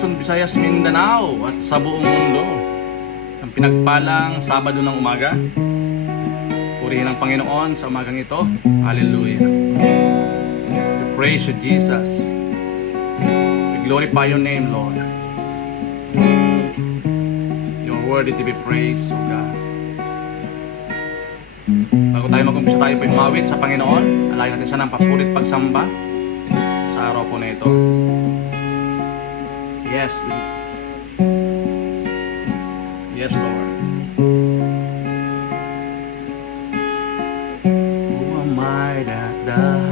Luzon, Visayas, Mindanao at sa buong mundo. Ang pinagpalang Sabado ng umaga. Purihin ang Panginoon sa umagang ito. Hallelujah. We praise you, Jesus. We glorify your name, Lord. You're worthy to be praised, O God. Bago tayo mag-umpisa tayo po umawit sa Panginoon, alayin natin siya ng papulit pagsamba sa araw po na ito. Yes. Yes, Lord. Who am I that the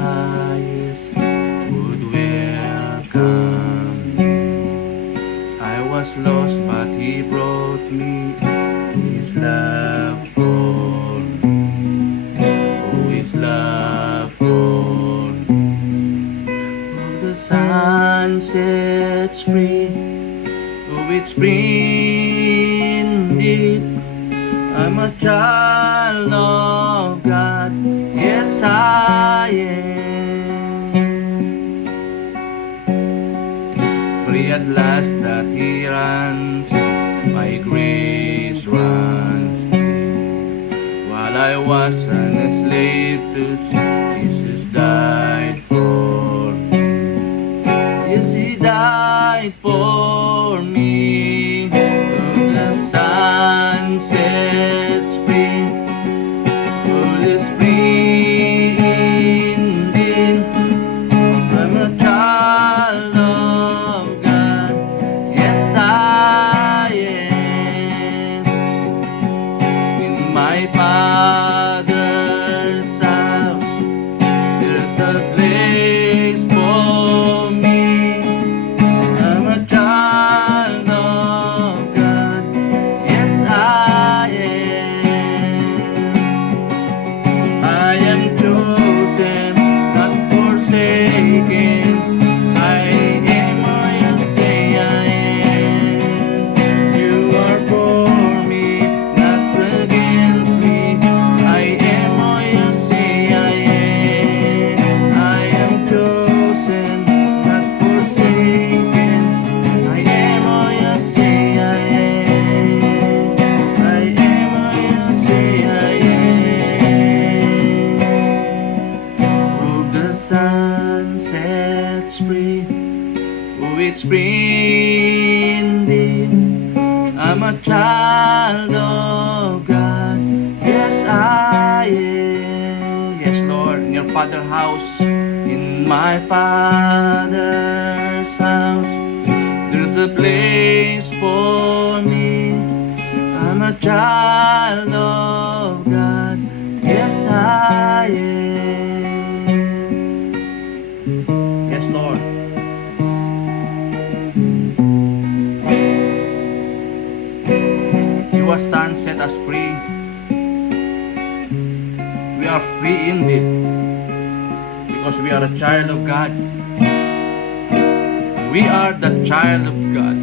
Father's house, in my Father's house, there's a place for me. I'm a child of God. Yes, I am. Yes, Lord. Your Son set us free. We are free indeed because we are a child of God. We are the child of God.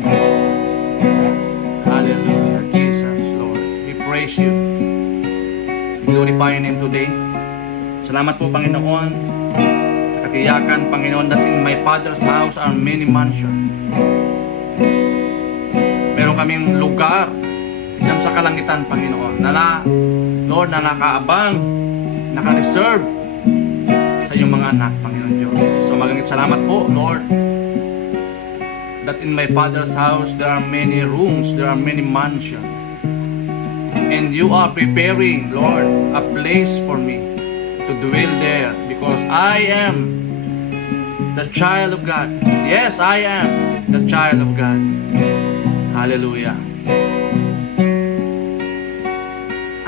Hallelujah, Jesus, Lord. We praise you. We glorify your name today. Salamat po, Panginoon, sa katiyakan, Panginoon, that in my Father's house are many mansions. Meron kaming lugar dyan sa kalangitan, Panginoon, na, na Lord, na nakaabang, naka-reserve sa iyong mga anak, Panginoon Diyos. So magandang salamat po, Lord, that in my Father's house there are many rooms, there are many mansions. And you are preparing, Lord, a place for me to dwell there because I am the child of God. Yes, I am the child of God. Hallelujah.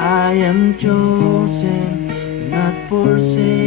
I am chosen, not forsaken.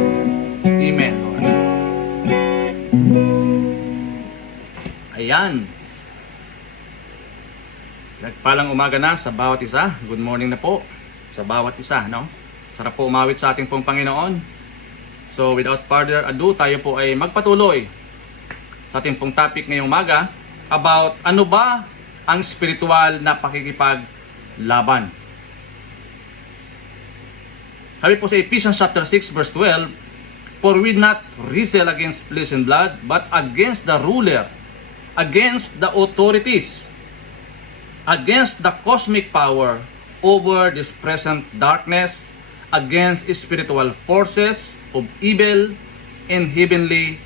Ayan. Nagpalang umaga na sa bawat isa. Good morning na po sa bawat isa, no? Sarap po umawit sa ating pong Panginoon. So, without further ado, tayo po ay magpatuloy sa ating pong topic ngayong umaga about ano ba ang spiritual na pakikipaglaban. Sabi po sa Ephesians chapter 6 verse 12, For we not wrestle against flesh and blood, but against the ruler, against the authorities, against the cosmic power over this present darkness, against spiritual forces of evil in heavenly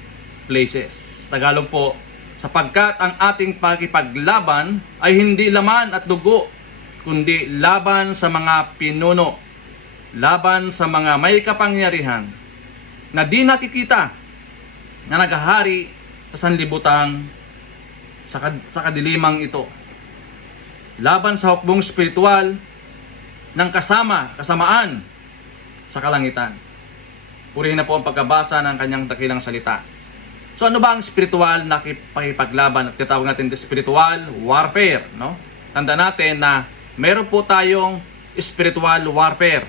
places. Tagalog po, sapagkat ang ating pagkipaglaban ay hindi laman at dugo, kundi laban sa mga pinuno, laban sa mga may kapangyarihan na di nakikita na naghahari sa sanlibutan sa, sa kadilimang ito laban sa hukbong spiritual ng kasama, kasamaan sa kalangitan. Purihin na po ang pagkabasa ng kanyang dakilang salita. So ano ba ang spiritual na pakipaglaban? At tinatawag natin the spiritual warfare. No? Tanda natin na meron po tayong spiritual warfare.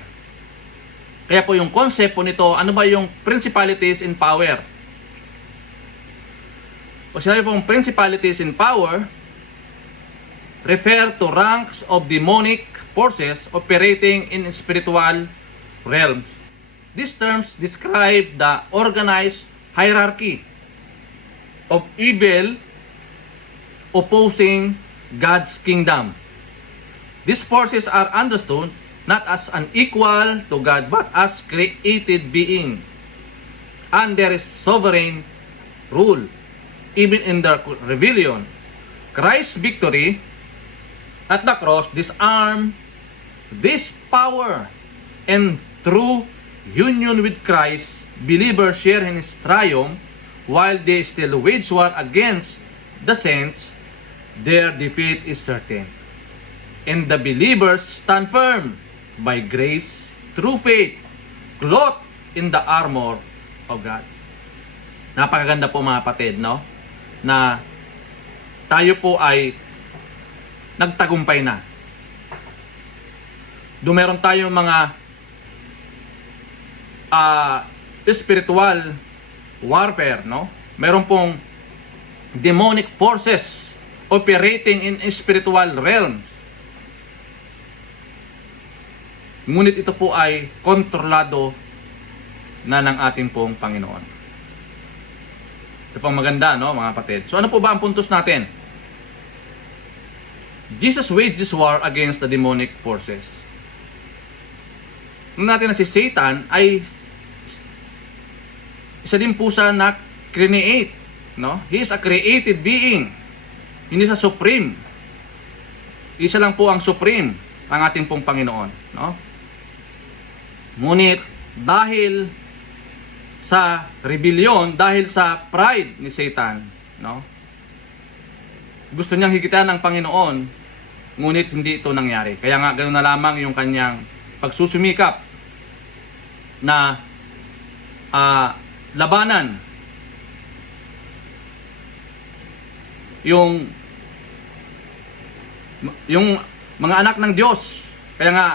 Kaya po yung concept po nito, ano ba yung principalities in power? O sinabi pong principalities in power, refer to ranks of demonic forces operating in spiritual realms. These terms describe the organized hierarchy of evil opposing God's kingdom. These forces are understood not as an equal to God but as created being under His sovereign rule even in their rebellion. Christ's victory at the cross disarm this power and through union with Christ. Believers share in his triumph while they still wage war against the saints. Their defeat is certain. And the believers stand firm by grace through faith clothed in the armor of God. Napakaganda po mga kapatid no na tayo po ay nagtagumpay na. Doon meron tayong mga ah spiritual warfare, no? Meron pong demonic forces operating in spiritual realms. Ngunit ito po ay kontrolado na ng ating pong Panginoon. Ito pong maganda, no, mga kapatid. So ano po ba ang puntos natin? Jesus waged this war against the demonic forces. Nung natin na si Satan ay isa din po siya na create, no? He is a created being. Hindi siya supreme. Isa lang po ang supreme ang ating pong Panginoon, no? Ngunit dahil sa rebellion, dahil sa pride ni Satan, no? Gusto niyang higitan ng Panginoon, ngunit hindi ito nangyari. Kaya nga ganoon na lamang yung kanyang pagsusumikap na ah, labanan yung yung mga anak ng Diyos. Kaya nga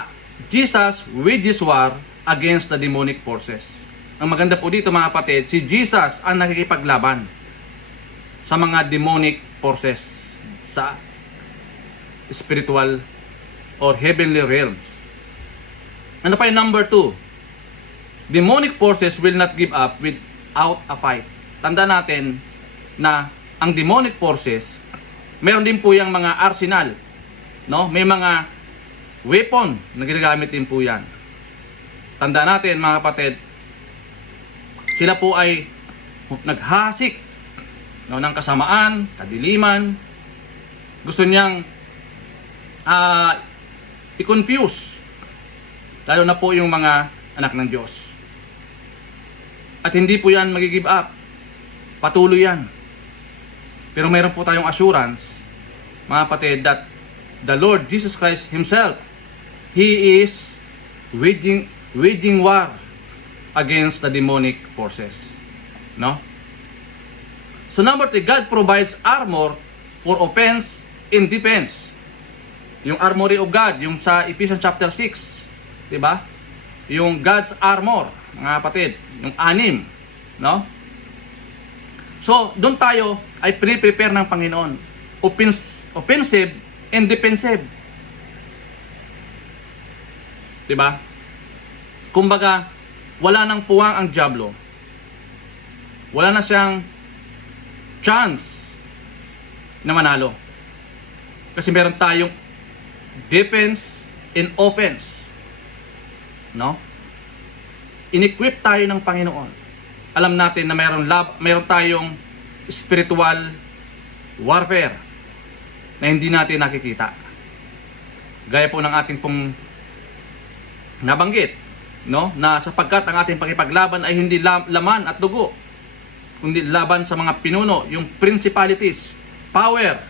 Jesus with this war against the demonic forces. Ang maganda po dito mga kapatid, si Jesus ang nakikipaglaban sa mga demonic forces sa spiritual or heavenly realms. Ano pa yung number two? Demonic forces will not give up without a fight. Tanda natin na ang demonic forces, meron din po yung mga arsenal. No? May mga weapon na ginagamit din po yan. Tanda natin mga kapatid, sila po ay naghasik no, ng kasamaan, kadiliman. Gusto niyang ah i-confuse. Lalo na po yung mga anak ng Diyos. At hindi po yan magigive up. Patuloy yan. Pero mayroon po tayong assurance, mga kapatid, that the Lord Jesus Christ Himself, He is waging, waging war against the demonic forces. No? So number three, God provides armor for offense and defense. Yung armory of God, yung sa Ephesians chapter 6, 'di ba? Yung God's armor, mga kapatid, yung anim, no? So, doon tayo ay pre-prepare ng Panginoon. Offens- offensive and defensive. 'Di ba? Kumbaga, wala nang puwang ang Diablo. Wala na siyang chance na manalo. Kasi meron tayong defense and offense. No? Inequip tayo ng Panginoon. Alam natin na meron lab, meron tayong spiritual warfare na hindi natin nakikita. Gaya po ng ating pong nabanggit, no? Na sapagkat ang ating pakipaglaban ay hindi lam- laman at dugo, kundi laban sa mga pinuno, yung principalities, power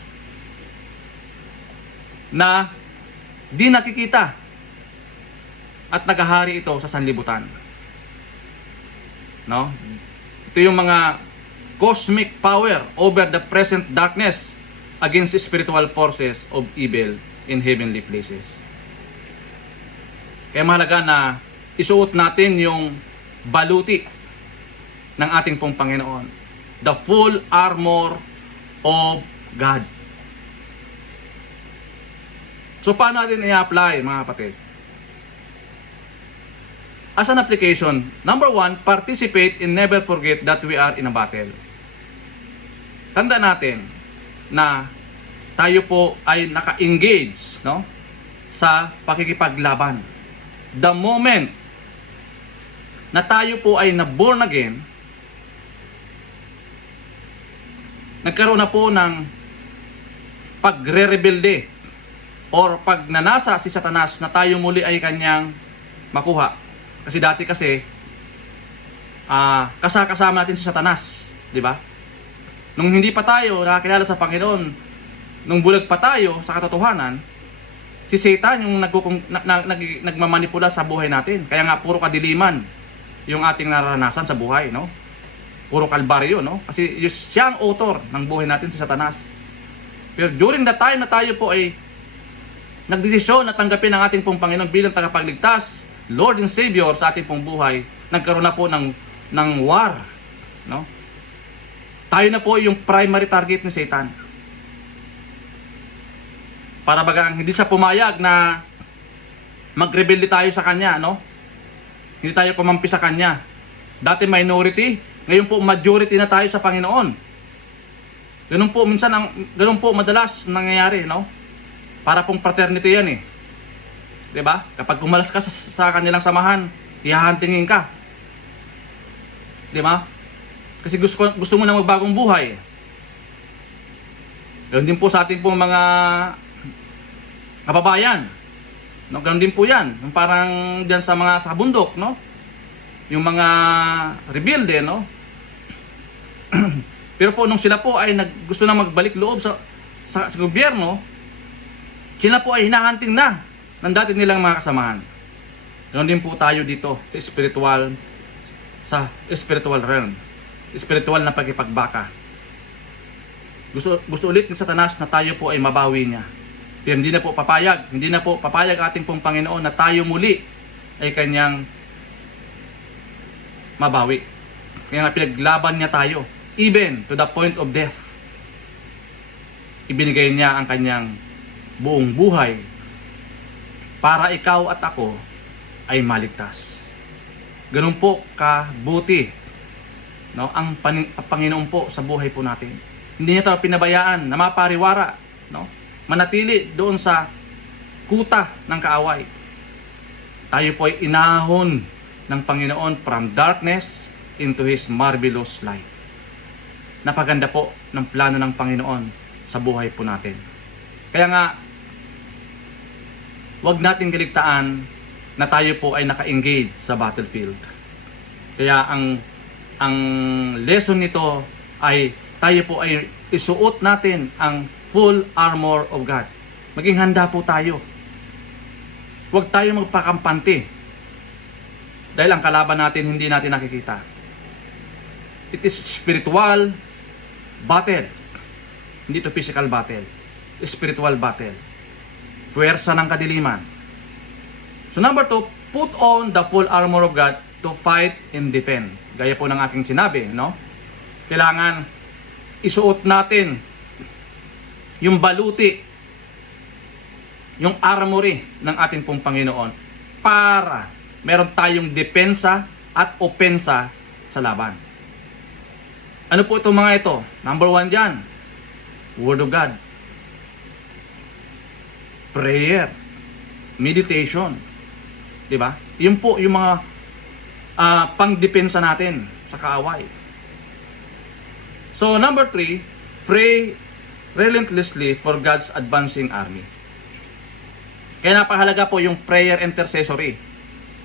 na di nakikita at nagahari ito sa sanlibutan. No? Ito yung mga cosmic power over the present darkness against spiritual forces of evil in heavenly places. Kaya mahalaga na isuot natin yung baluti ng ating pong Panginoon. The full armor of God. So paano natin i-apply mga kapatid? As an application, number one, participate and never forget that we are in a battle. Tanda natin na tayo po ay naka-engage no, sa pakikipaglaban. The moment na tayo po ay na-born again, nagkaroon na po ng pagre-rebelde or pag nanasa si Satanas na tayo muli ay kanyang makuha. Kasi dati kasi ah kasakasama natin si Satanas, di ba? Nung hindi pa tayo nakakilala sa Panginoon, nung bulag pa tayo sa katotohanan, si Satan yung nagkukung, na, na, nag, nagmamanipula sa buhay natin. Kaya nga puro kadiliman yung ating naranasan sa buhay, no? Puro kalbaryo, no? Kasi siya ang author ng buhay natin si Satanas. Pero during the time na tayo po ay nagdesisyon na tanggapin ang ating pong Panginoon bilang tagapagligtas, Lord and Savior sa ating pong buhay, nagkaroon na po ng, ng war. No? Tayo na po yung primary target ni Satan. Para bagang hindi siya pumayag na magrebelde tayo sa kanya, no? Hindi tayo kumampi sa kanya. Dati minority, ngayon po majority na tayo sa Panginoon. Ganun po minsan ang ganun po madalas nangyayari, no? Para pong fraternity 'yan eh. 'Di ba? Kapag kumalas ka sa, sa kanilang samahan, ihahantingin ka. 'Di ba? Kasi gusto gusto mo na magbagong buhay. Ganun din po sa ating pong mga kababayan. No, ganun din po 'yan. Yung parang diyan sa mga sa bundok, no? Yung mga rebelde, no? Pero po nung sila po ay nag, gusto na magbalik loob sa, sa, sa gobyerno, sila po ay hinahanting na ng dati nilang mga kasamahan. Ganon din po tayo dito sa spiritual sa spiritual realm. Spiritual na pagipagbaka. Gusto gusto ulit ni Satanas na tayo po ay mabawi niya. Pero hindi na po papayag, hindi na po papayag ating pong Panginoon na tayo muli ay kanyang mabawi. Kaya nga pinaglaban niya tayo even to the point of death. Ibinigay niya ang kanyang buong buhay para ikaw at ako ay maligtas. Ganun po kabuti no, ang, Panginoon po sa buhay po natin. Hindi niya tayo pinabayaan na mapariwara, no? Manatili doon sa kuta ng kaaway. Tayo po ay inahon ng Panginoon from darkness into His marvelous light. Napaganda po ng plano ng Panginoon sa buhay po natin. Kaya nga, wag nating kaligtaan na tayo po ay naka-engage sa battlefield. Kaya ang ang lesson nito ay tayo po ay isuot natin ang full armor of God. Maging handa po tayo. Huwag tayo magpakampante. Dahil ang kalaban natin hindi natin nakikita. It is spiritual battle. Hindi to physical battle. Spiritual battle. puwersa ng kadiliman. So number two, put on the full armor of God to fight and defend. Gaya po ng aking sinabi, no? Kailangan isuot natin yung baluti, yung armory ng ating pong Panginoon para meron tayong depensa at opensa sa laban. Ano po itong mga ito? Number one dyan, Word of God. Prayer. Meditation. Di ba? Yun po yung mga ah, pangdepensa natin sa kaaway. So, number three, pray relentlessly for God's advancing army. Kaya napahalaga po yung prayer intercessory.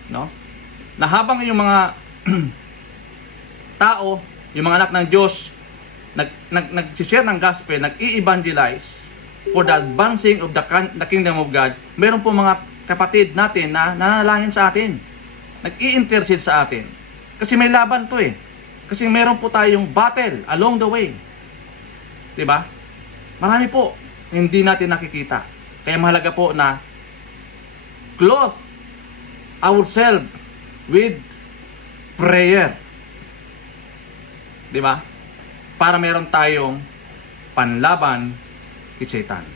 No? Na habang yung mga tao, yung mga anak ng Diyos, nag, nag, nag-share ng gospel, nag-i-evangelize for the advancing of the, kingdom of God, meron po mga kapatid natin na nanalangin sa atin. Nag-i-intercede sa atin. Kasi may laban to eh. Kasi meron po tayong battle along the way. 'Di ba? Marami po hindi natin nakikita. Kaya mahalaga po na clothe ourselves with prayer. 'Di ba? Para meron tayong panlaban kay Satan.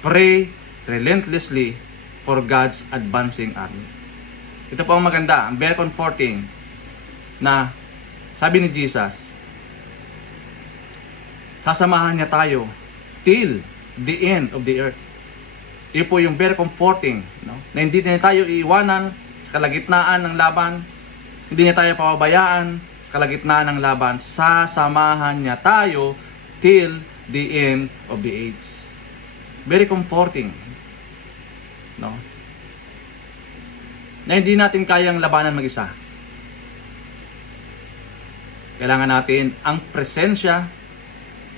Pray relentlessly for God's advancing army. Ito po ang maganda, ang very comforting na sabi ni Jesus, sasamahan niya tayo till the end of the earth. Ito po yung very comforting, no? na hindi niya tayo iiwanan sa kalagitnaan ng laban, hindi niya tayo pababayaan kalagitnaan ng laban, sasamahan niya tayo till the end of the age. Very comforting. No? Na hindi natin kayang labanan mag-isa. Kailangan natin ang presensya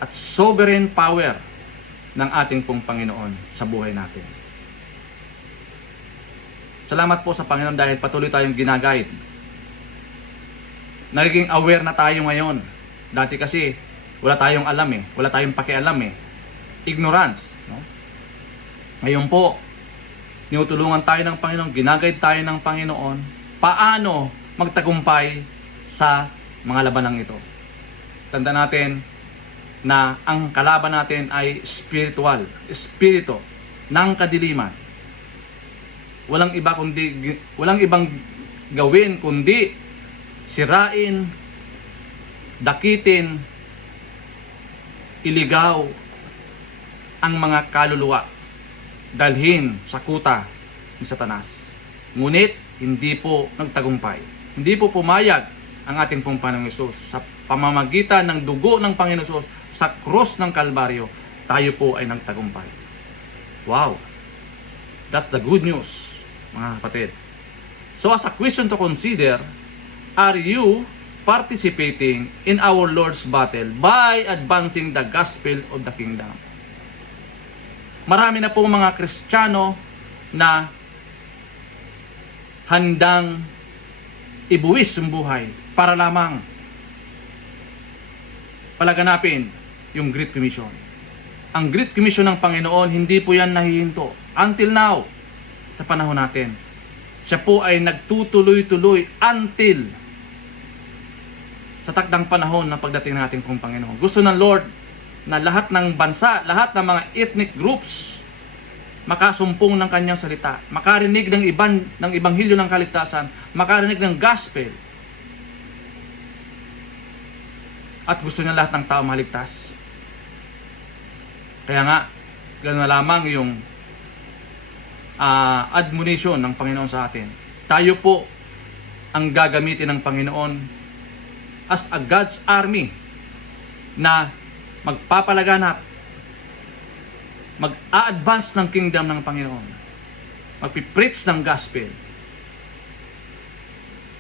at sovereign power ng ating pong Panginoon sa buhay natin. Salamat po sa Panginoon dahil patuloy tayong ginaguide. Nagiging aware na tayo ngayon. Dati kasi wala tayong alam eh, wala tayong pakialam eh. Ignorance, no? Ngayon po, tinutulungan tayo ng Panginoon, ginaguide tayo ng Panginoon paano magtagumpay sa mga labanang ito. Tanda natin na ang kalaban natin ay spiritual, espiritu ng kadiliman. Walang iba kundi walang ibang gawin kundi sirain, dakitin, iligaw ang mga kaluluwa dalhin sa kuta ni Satanas. Ngunit hindi po nagtagumpay. Hindi po pumayag ang ating pong Panginoong Isus sa pamamagitan ng dugo ng Panginoong Isus sa cross ng Kalbaryo, tayo po ay nagtagumpay. Wow! That's the good news, mga kapatid. So as a question to consider, are you participating in our Lord's battle by advancing the gospel of the kingdom? Marami na po mga Kristiyano na handang ibuwis ang buhay para lamang palaganapin yung Great Commission. Ang Great Commission ng Panginoon, hindi po yan nahihinto. Until now, sa panahon natin, siya po ay nagtutuloy-tuloy until sa takdang panahon ng pagdating ng ating Panginoon. Gusto ng Lord na lahat ng bansa, lahat ng mga ethnic groups makasumpong ng kanyang salita, makarinig ng iban ng ibanghilyo ng kaligtasan, makarinig ng gospel. At gusto niya lahat ng tao maligtas. Kaya nga, ganoon na lamang yung ah, admonition ng Panginoon sa atin. Tayo po ang gagamitin ng Panginoon as a God's army na magpapalaganap mag-a-advance ng kingdom ng Panginoon. Magpipreach ng gospel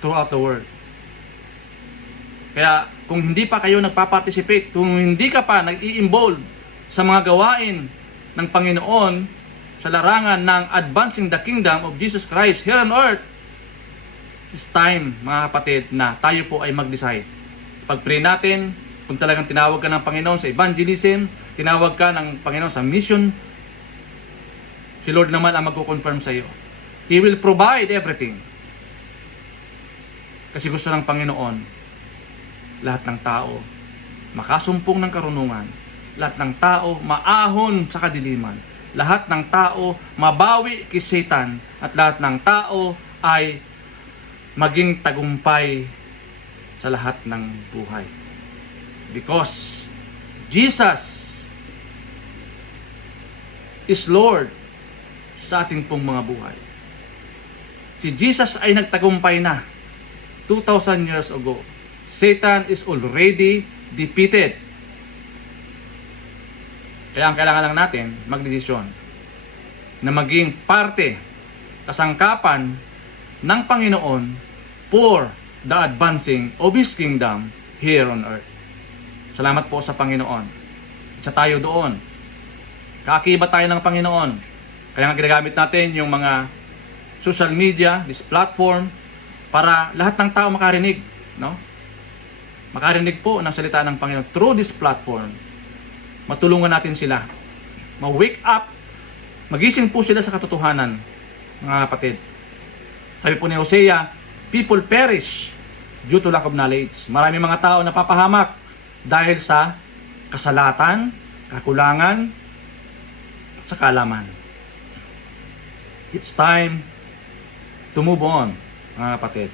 throughout the world. Kaya kung hindi pa kayo nagpa-participate, kung hindi ka pa nag-i-involve sa mga gawain ng Panginoon sa larangan ng advancing the kingdom of Jesus Christ here on earth, it's time, mga kapatid, na tayo po ay mag-decide. Pag-pray natin, kung talagang tinawag ka ng Panginoon sa evangelism, tinawag ka ng Panginoon sa mission, Si Lord naman ang magko-confirm sa iyo. He will provide everything. Kasi gusto ng Panginoon, lahat ng tao makasumpong ng karunungan, lahat ng tao maahon sa kadiliman, lahat ng tao mabawi kay Satan, at lahat ng tao ay maging tagumpay sa lahat ng buhay. Because Jesus is Lord sa ating pong mga buhay. Si Jesus ay nagtagumpay na 2,000 years ago. Satan is already defeated. Kaya ang kailangan lang natin, magdesisyon na maging parte, kasangkapan ng Panginoon for the advancing of His kingdom here on earth. Salamat po sa Panginoon. Isa tayo doon. Kakiba tayo ng Panginoon. Kaya nga ginagamit natin yung mga social media, this platform, para lahat ng tao makarinig. No? Makarinig po ng salita ng Panginoon through this platform. Matulungan natin sila. Ma-wake up. Magising po sila sa katotohanan, mga kapatid. Sabi po ni Hosea, people perish due to lack of knowledge. Marami mga tao napapahamak dahil sa kasalatan, kakulangan, at sa kalaman. It's time to move on, mga kapatid.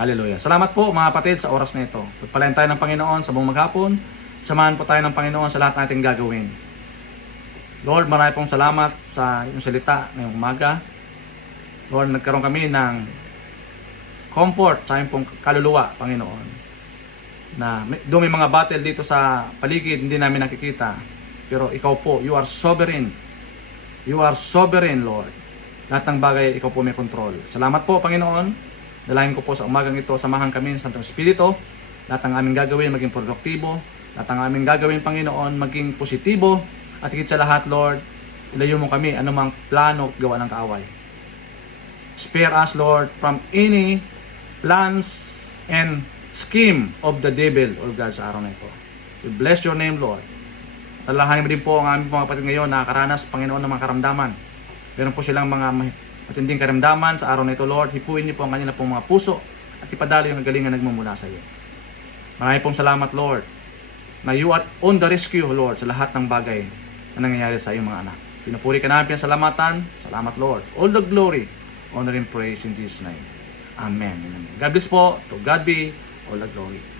Hallelujah. Salamat po mga kapatid sa oras na ito. Pagpalain tayo ng Panginoon sa buong maghapon. Samahan po tayo ng Panginoon sa lahat ng ating gagawin. Lord, marami pong salamat sa iyong salita ngayong umaga. Lord, nagkaroon kami ng comfort sa aming pong kaluluwa, Panginoon. Na doon may mga battle dito sa paligid, hindi namin nakikita. Pero ikaw po, you are sovereign. You are sovereign, Lord. Lahat ng bagay, ikaw po may control. Salamat po, Panginoon. Dalangin ko po sa umagang ito, samahan kami sa Santong Espiritu. Lahat ng aming gagawin, maging produktibo. Lahat ng aming gagawin, Panginoon, maging positibo. At higit sa lahat, Lord, ilayo mo kami anumang plano at gawa ng kaaway. Spare us, Lord, from any plans and scheme of the devil, O God, sa araw na ito. We bless your name, Lord. Talahanin mo din po ang aming mga kapatid ngayon na nakakaranas, Panginoon, ng mga karamdaman. Meron po silang mga ma- matinding karamdaman sa araw na ito, Lord. Hipuin niyo po ang kanila pong mga puso at ipadalo yung kagalingan nagmumula sa iyo. Marami pong salamat, Lord, na you are on the rescue, Lord, sa lahat ng bagay na nangyayari sa iyong mga anak. Pinupuri ka namin, pinasalamatan. Salamat, Lord. All the glory, honor and praise in Jesus' name. Amen. Amen. God bless po. To God be all the glory.